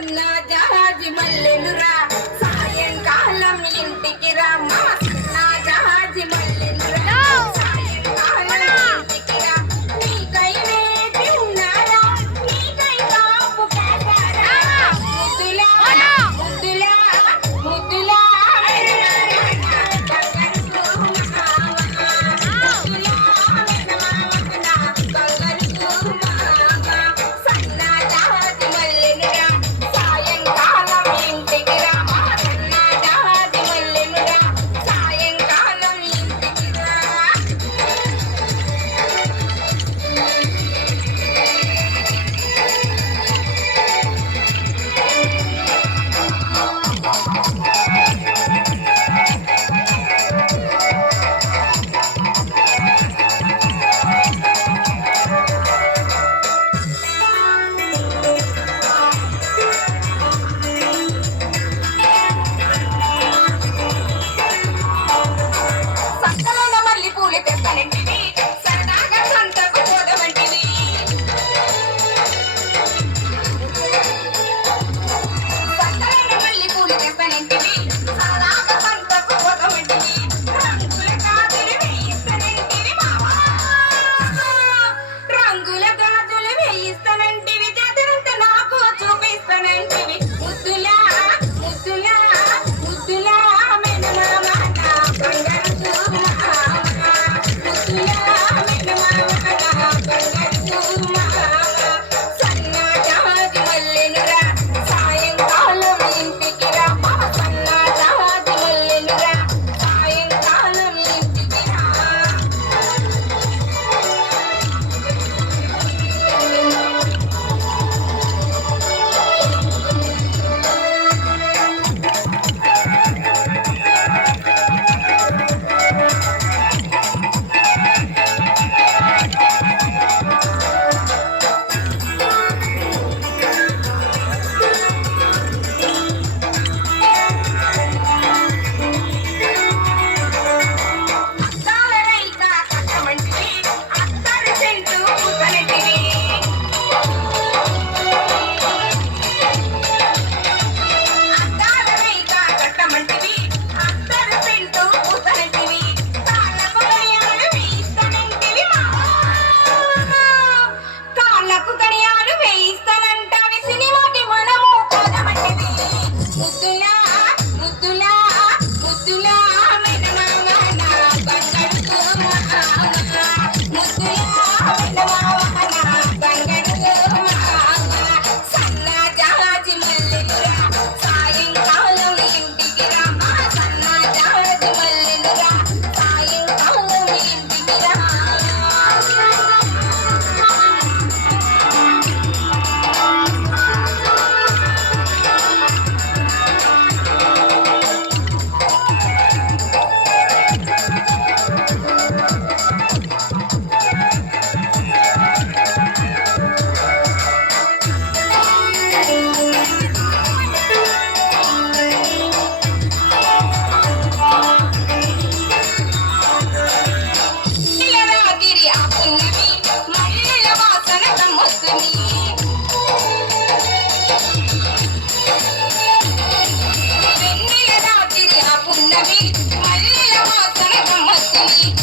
మల్లా జహాజి మల్లెను రా Música